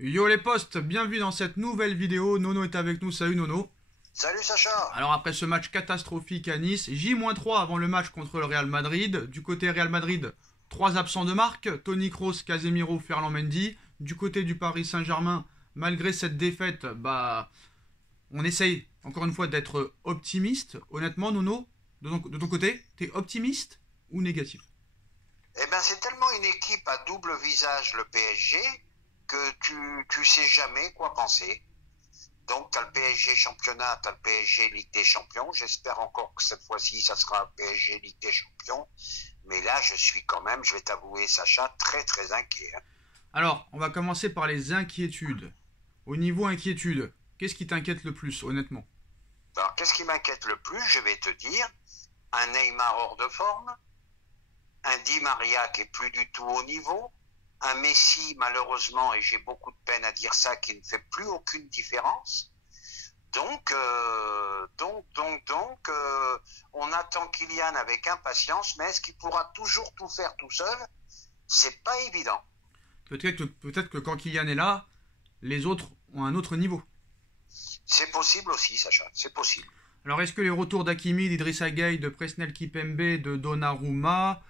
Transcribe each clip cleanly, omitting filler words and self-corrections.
Yo les potes, bienvenue dans cette nouvelle vidéo. Nono est avec nous, salut Nono. Salut Sacha. Alors après ce match catastrophique à Nice, J-3 avant le match contre le Real Madrid. Du côté Real Madrid, 3 absents de marque, Toni Kroos, Casemiro, Ferland Mendy. Du côté du Paris Saint-Germain, malgré cette défaite, on essaye encore une fois d'être optimiste. Honnêtement Nono, de ton côté, t'es optimiste ou négatif? Eh ben c'est tellement une équipe à double visage le PSG que tu sais jamais quoi penser. Donc t'as le PSG championnat, t'as le PSG Ligue des Champions. J'espère encore que cette fois-ci ça sera PSG Ligue des Champions. Mais là je suis quand même, je vais t'avouer Sacha, très très inquiet. Alors, on va commencer par les inquiétudes. Au niveau inquiétude, qu'est-ce qui t'inquiète le plus, honnêtement? Alors qu'est-ce qui m'inquiète le plus? Je vais te dire, un Neymar hors de forme, un Di Maria qui est plus du tout au niveau, un Messi malheureusement, et j'ai beaucoup de peine à dire ça, qui ne fait plus aucune différence. Donc, on attend Kylian avec impatience, mais est-ce qu'il pourra toujours tout faire tout seul? C'est pas évident. Peut-être que quand Kylian est là, les autres ont un autre niveau. C'est possible aussi, Sacha, c'est possible. Alors, est-ce que les retours d'Hakimi, d'Idrissa Gueye, de Presnel Kipembe, de Donnarumma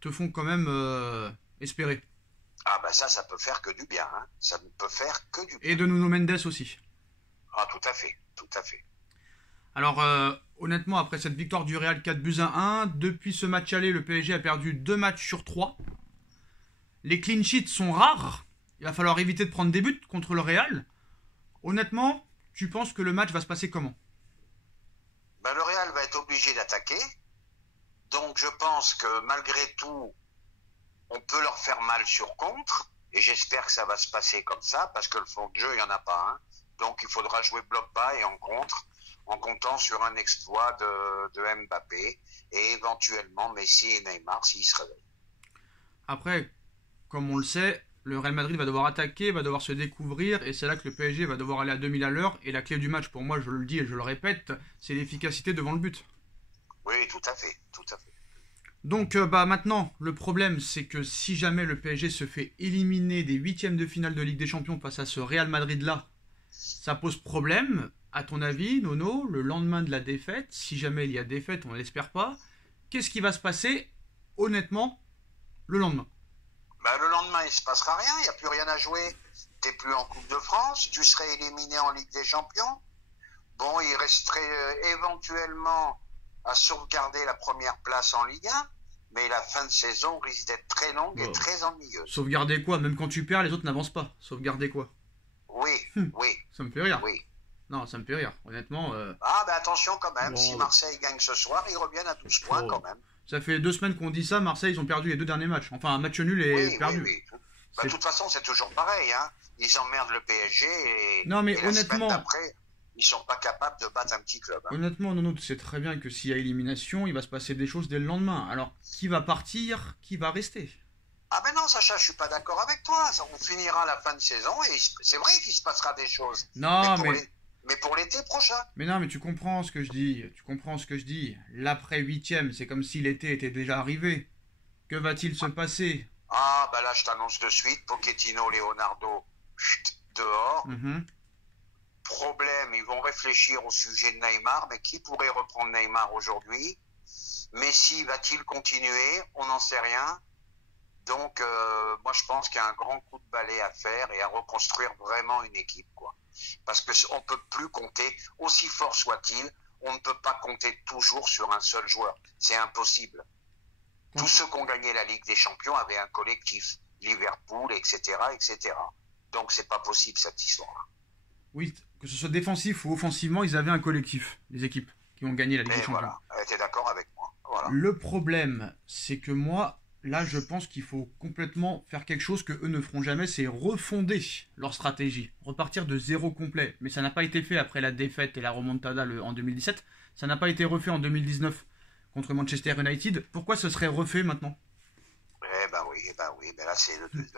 te font quand même espérer? Ah ben ça peut faire que du bien, hein. Ça ne peut faire que du bien. Et de Nuno Mendes aussi. Ah tout à fait, tout à fait. Alors, honnêtement, après cette victoire du Real 4-1, depuis ce match aller, le PSG a perdu 2 matchs sur 3. Les clean sheets sont rares. Il va falloir éviter de prendre des buts contre le Real. Honnêtement, tu penses que le match va se passer comment? Ben, le Real va être obligé d'attaquer. Donc je pense que malgré tout, on peut leur faire mal sur contre. Et j'espère que ça va se passer comme ça, parce que le fond de jeu, il n'y en a pas un. Donc il faudra jouer bloc bas et en contre, en comptant sur un exploit de Mbappé et éventuellement Messi et Neymar s'ils se réveillent. Après, comme on le sait, le Real Madrid va devoir attaquer, va devoir se découvrir, et c'est là que le PSG va devoir aller à 2000 à l'heure. Et la clé du match, pour moi, je le dis et je le répète, c'est l'efficacité devant le but. Oui, tout à fait, tout à fait. Donc maintenant, le problème, c'est que si jamais le PSG se fait éliminer des huitièmes de finale de Ligue des Champions face à ce Real Madrid-là, ça pose problème. À ton avis, Nono, le lendemain de la défaite, si jamais il y a défaite, on ne l'espère pas, qu'est-ce qui va se passer, honnêtement, le lendemain? Ben, le lendemain, il ne se passera rien, il n'y a plus rien à jouer. Tu n'es plus en Coupe de France, tu serais éliminé en Ligue des Champions. Bon, il resterait éventuellement à sauvegarder la première place en Ligue 1, mais la fin de saison risque d'être très longue et très ennuyeuse. Sauvegarder quoi? Même quand tu perds, les autres n'avancent pas. Sauvegarder quoi? Oui, oui, Ça me fait rire. oui. Non, ça me fait rire. Honnêtement, Ah, ben attention quand même, bon, si Marseille gagne ce soir, ils reviennent à 12 points quand même. ça fait 2 semaines qu'on dit ça. Marseille, ils ont perdu les 2 derniers matchs. Enfin, un match nul et Oui, perdu. oui, oui. Ben, de toute façon, c'est toujours pareil, hein. Ils emmerdent le PSG et, Non, mais et la semaine honnêtement, d'après, ils sont pas capables de battre un petit club. Hein. honnêtement, Nono, tu sais très bien que s'il y a élimination, il va se passer des choses dès le lendemain. Alors, qui va partir? Qui va rester? Ah ben non, Sacha, je suis pas d'accord avec toi. On finira la fin de saison et c'est vrai qu'il se passera des choses. Non, Mais pour l'été prochain. mais non, mais tu comprends ce que je dis. Tu comprends ce que je dis. L'après huitième, c'est comme si l'été était déjà arrivé. Que va-t-il se passer? Ah ben là, je t'annonce de suite, Pochettino, Leonardo, chut, dehors. Mhm. Problème, ils vont réfléchir au sujet de Neymar, mais qui pourrait reprendre Neymar aujourd'hui? Messi va-t-il continuer? On n'en sait rien. Donc, moi, je pense qu'il y a un grand coup de balai à faire et à reconstruire vraiment une équipe, quoi. Parce que on peut plus compter, aussi fort soit-il, on ne peut pas compter toujours sur un seul joueur. C'est impossible. Tous ceux qui ont gagné la Ligue des Champions avaient un collectif, Liverpool, etc., etc. Donc, c'est pas possible cette histoire-là. Oui, que ce soit défensif ou offensivement, ils avaient un collectif, les équipes qui ont gagné la Ligue des Et Champions. voilà, t'es d'accord avec moi. Voilà. Le problème, c'est que moi, là, je pense qu'il faut complètement faire quelque chose que eux ne feront jamais, c'est refonder leur stratégie, repartir de zéro complet. Mais ça n'a pas été fait après la défaite et la remontada en 2017. Ça n'a pas été refait en 2019 contre Manchester United. Pourquoi ce serait refait maintenant? Eh ben oui, ben là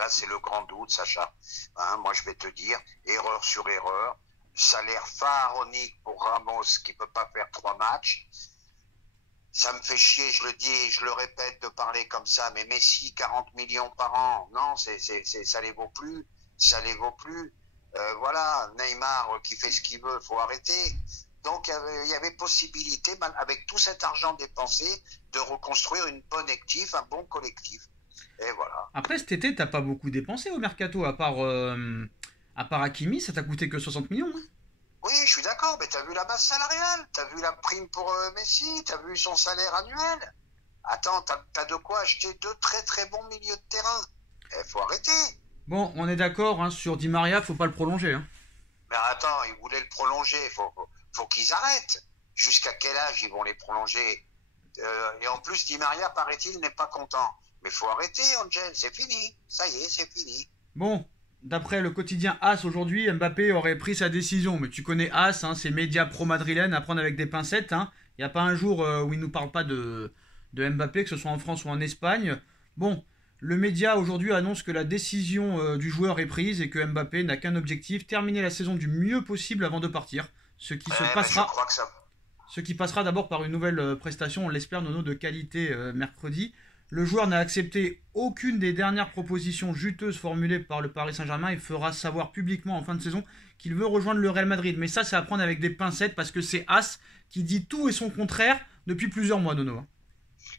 c'est le grand doute, Sacha. Hein, moi je vais te dire, erreur sur erreur, salaire pharaonique pour Ramos qui peut pas faire 3 matchs. Ça me fait chier, je le dis et je le répète de parler comme ça, mais Messi, 40 millions par an, non, ça les vaut plus. ça les vaut plus. Voilà, Neymar qui fait ce qu'il veut, faut arrêter. Donc il y avait possibilité, avec tout cet argent dépensé, de reconstruire une bonne équipe, un bon collectif. Et voilà. Après, cet été, t'as pas beaucoup dépensé au mercato, à part Hakimi, ça t'a coûté que 60 millions. Hein. Oui, je suis d'accord, mais t'as vu la masse salariale, t'as vu la prime pour Messi, t'as vu son salaire annuel. Attends, t'as de quoi acheter 2 très très bons milieux de terrain. Il faut arrêter. Bon, on est d'accord, hein, sur Di Maria, faut pas le prolonger. Hein. Mais attends, ils voulaient le prolonger, faut qu'ils arrêtent. Jusqu'à quel âge ils vont les prolonger? Et en plus, Di Maria, paraît-il, n'est pas content. Mais faut arrêter, Angel, c'est fini. Ça y est, c'est fini. Bon, d'après le quotidien AS aujourd'hui, Mbappé aurait pris sa décision. Mais tu connais AS, hein, ces médias pro-madrilènes à prendre avec des pincettes. Il n'y a pas un jour où ils ne nous parlent pas de Mbappé, que ce soit en France ou en Espagne. Bon, le média aujourd'hui annonce que la décision du joueur est prise et que Mbappé n'a qu'un objectif, terminer la saison du mieux possible avant de partir. Ce qui passera d'abord par une nouvelle prestation, on l'espère, Nono, de qualité mercredi. Le joueur n'a accepté aucune des dernières propositions juteuses formulées par le Paris Saint-Germain et fera savoir publiquement en fin de saison qu'il veut rejoindre le Real Madrid. Mais ça, c'est à prendre avec des pincettes parce que c'est As qui dit tout et son contraire depuis plusieurs mois, Nono.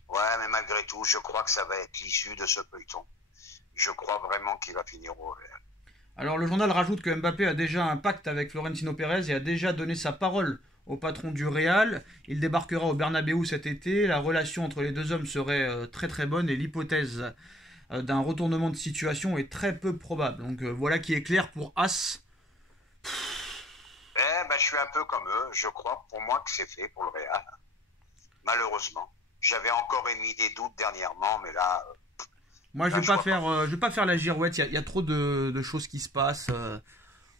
Ouais, mais malgré tout, je crois que ça va être l'issue de ce feuilleton. Je crois vraiment qu'il va finir au Real. Alors, le journal rajoute que Mbappé a déjà un pacte avec Florentino Pérez et a déjà donné sa parole au patron du Real. Il débarquera au Bernabéu cet été. La relation entre les deux hommes serait très très bonne et l'hypothèse d'un retournement de situation est très peu probable. Donc voilà qui est clair pour As. Je suis un peu comme eux. Je crois pour moi que c'est fait pour le Real. Malheureusement. J'avais encore émis des doutes dernièrement, mais là... Moi, je vais pas faire la girouette. Il y a trop de choses qui se passent.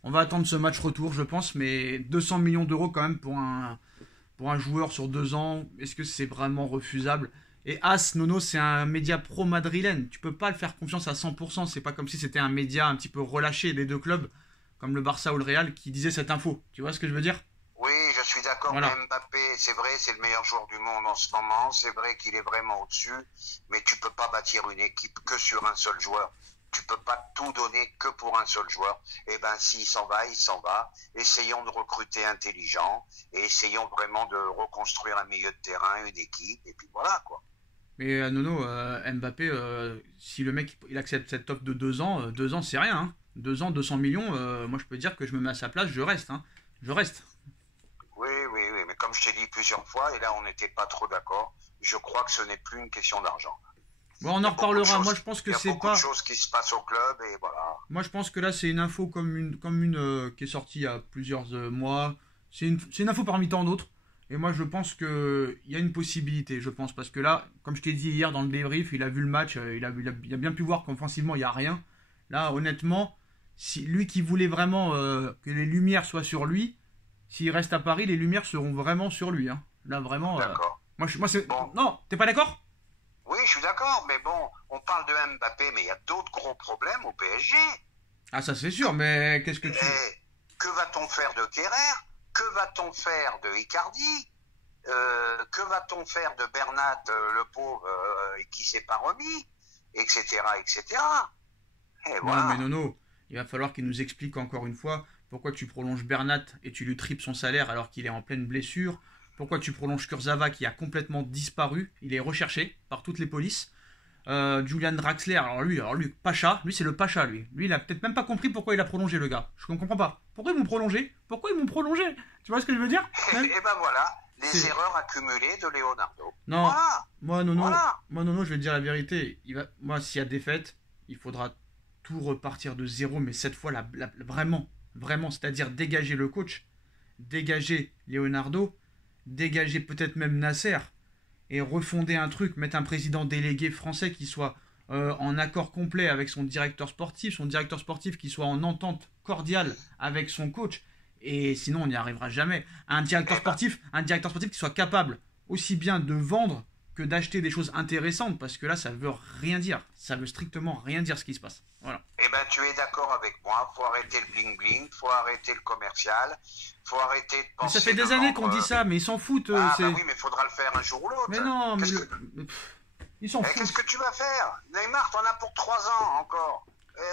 On va attendre ce match retour, je pense, mais 200 millions d'euros quand même pour un joueur sur 2 ans, est-ce que c'est vraiment refusable? Et AS, Nono, c'est un média pro-madrilène. Tu peux pas le faire confiance à 100%. C'est pas comme si c'était un média un petit peu relâché des deux clubs, comme le Barça ou le Real, qui disait cette info. Tu vois ce que je veux dire? Oui, je suis d'accord. Voilà. Mbappé, c'est vrai, c'est le meilleur joueur du monde en ce moment. C'est vrai qu'il est vraiment au-dessus. Mais tu peux pas bâtir une équipe que sur un seul joueur. Tu peux pas tout donner que pour un seul joueur. Eh ben, s'il s'en va, il s'en va. Essayons de recruter intelligent et essayons vraiment de reconstruire un milieu de terrain, une équipe, et puis voilà, quoi. Mais Nono, Mbappé, si le mec il accepte cette offre de 2 ans, 2 ans c'est rien. Hein. 2 ans, 200 millions, moi je peux dire que je me mets à sa place, je reste. Hein. Je reste. Oui, mais comme je t'ai dit plusieurs fois, et là on n'était pas trop d'accord, je crois que ce n'est plus une question d'argent. Bon, on en reparlera. Moi, je pense que c'est pas. Il y a beaucoup de choses qui se passent au club et voilà. Moi, je pense que là, c'est une info comme une qui est sortie il y a plusieurs mois. C'est une info parmi tant d'autres. Et moi, je pense que il y a une possibilité. Je pense parce que là, comme je t'ai dit hier dans le débrief, il a vu le match, il a bien pu voir qu'offensivement, il y a rien. Là, honnêtement, si lui qui voulait vraiment que les lumières soient sur lui, s'il reste à Paris, les lumières seront vraiment sur lui. Hein. Là, vraiment. D'accord. Moi, c'est. Bon. Non, t'es pas d'accord? Oui, je suis d'accord, mais bon, on parle de Mbappé, mais il y a d'autres gros problèmes au PSG. Ah, ça c'est sûr, mais qu'est-ce que tu... Que va-t-on faire de Kerrer? Que va-t-on faire de Icardi? Que va-t-on faire de Bernat, le pauvre, qui s'est pas remis? Etc., etc. Et voilà. Non, mais Nono, il va falloir qu'il nous explique encore une fois pourquoi tu prolonges Bernat et tu lui triples son salaire alors qu'il est en pleine blessure. Pourquoi tu prolonges Kurzawa qui a complètement disparu? Il est recherché par toutes les polices. Julian Draxler, alors lui, Pacha, lui c'est le Pacha, lui. Lui, il a peut-être même pas compris pourquoi il a prolongé le gars. Je ne comprends pas. Pourquoi ils m'ont prolongé? Tu vois ce que je veux dire? Et ben voilà, les erreurs accumulées de Leonardo. Non, voilà. Moi, Nono, je vais te dire la vérité. Moi, s'il y a défaite, il faudra tout repartir de zéro, mais cette fois, vraiment, c'est-à-dire dégager le coach, dégager Leonardo, dégager peut-être même Nasser et refonder un truc, mettre un président délégué français qui soit en accord complet avec son directeur sportif qui soit en entente cordiale avec son coach, et sinon on n'y arrivera jamais. Un directeur sportif qui soit capable aussi bien de vendre que d'acheter des choses intéressantes, parce que là ça veut rien dire, ça veut strictement rien dire ce qui se passe. Voilà. Eh ben tu es d'accord avec moi, faut arrêter le bling bling, faut arrêter le commercial, faut arrêter de penser. Mais ça fait des années qu'on dit ça, mais ils s'en foutent. Bah oui, mais il faudra le faire un jour ou l'autre. Mais non, ils s'en foutent. Qu'est-ce que tu vas faire? Neymar, t'en as pour 3 ans encore.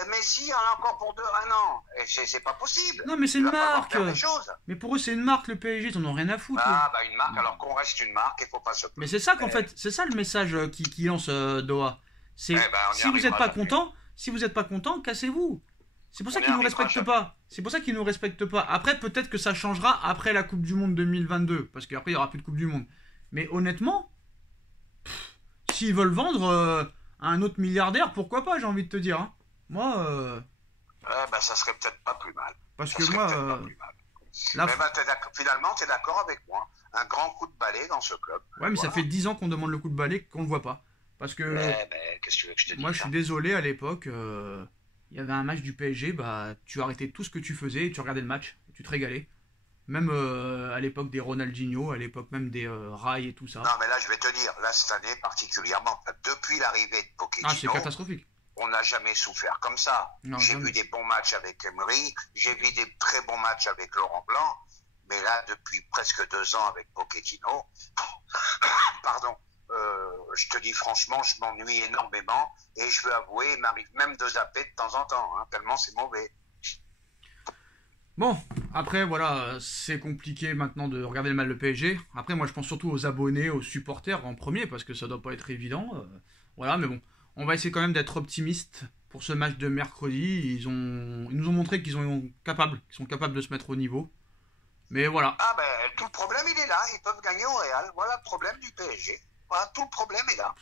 Messi en a encore pour 2 un an. Et c'est pas possible. Non, mais c'est Il une va falloir marque. faire des choses. Mais pour eux, c'est une marque, le PSG, ils en ont rien à foutre. Ah, bah une marque, alors qu'on reste une marque, il faut pas se Mais c'est ça qu'en fait, c'est ça le message qui lance Doha. C'est Eh ben, on y si vous n'êtes arrivera pas jamais. content, si vous n'êtes pas content, cassez-vous. C'est pour ça On y qu'ils nous arrivera respectent jamais. pas. C'est pour ça qu'ils nous respectent pas. Après, peut-être que ça changera après la Coupe du Monde 2022, parce qu'après il y aura plus de Coupe du Monde. Mais honnêtement, s'ils veulent vendre à un autre milliardaire, pourquoi pas, j'ai envie de te dire. Hein. Moi, Ben, ça serait peut-être pas plus mal. parce Ça que serait moi, peut-être pas plus mal. là, Mais ben, finalement, tu es d'accord avec moi. Un grand coup de balai dans ce club. ouais, mais ça Voilà. fait 10 ans qu'on demande le coup de balai, qu'on le voit pas. Parce que Mais qu'est-ce que tu veux que je te dise moi, je ça suis désolé, à l'époque, il y avait un match du PSG, bah, tu arrêtais tout ce que tu faisais, et tu regardais le match, et tu te régalais. Même à l'époque des Ronaldinho, à l'époque même des Rai et tout ça. Non, mais là, je vais te dire, là, cette année particulièrement, depuis l'arrivée de Ah, c'est Pochettino, catastrophique. on n'a jamais souffert comme ça. Non, J'ai jamais. vu des bons matchs avec Emery, j'ai vu des très bons matchs avec Laurent Blanc, mais là, depuis presque 2 ans avec Pochettino, pardon, je te dis franchement, je m'ennuie énormément et je veux avouer, il m'arrive même de zapper de temps en temps, hein, tellement c'est mauvais. Bon, après, voilà, c'est compliqué maintenant de regarder le match le PSG. Après, moi, je pense surtout aux abonnés, aux supporters en premier, parce que ça doit pas être évident. Voilà, mais bon, on va essayer quand même d'être optimiste pour ce match de mercredi. Ils nous ont montré qu'ils sont capables de se mettre au niveau. Mais voilà. Ah ben, tout le problème, il est là, ils peuvent gagner au Real, voilà le problème du PSG. Voilà, tout le problème est là.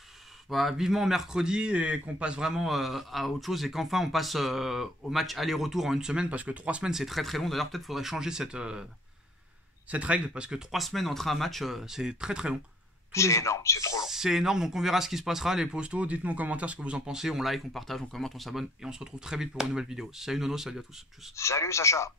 Voilà, vivement mercredi et qu'on passe vraiment à autre chose et qu'enfin on passe au match aller-retour en une semaine parce que 3 semaines c'est très très long. D'ailleurs, peut-être faudrait changer cette règle parce que 3 semaines entre un match c'est très très long. C'est énorme, c'est trop long. C'est énorme, donc on verra ce qui se passera. Les postos, dites-nous en commentaire ce que vous en pensez. On like, on partage, on commente, on s'abonne et on se retrouve très vite pour une nouvelle vidéo. Salut Nono, salut à tous. Tchuss. Salut Sacha.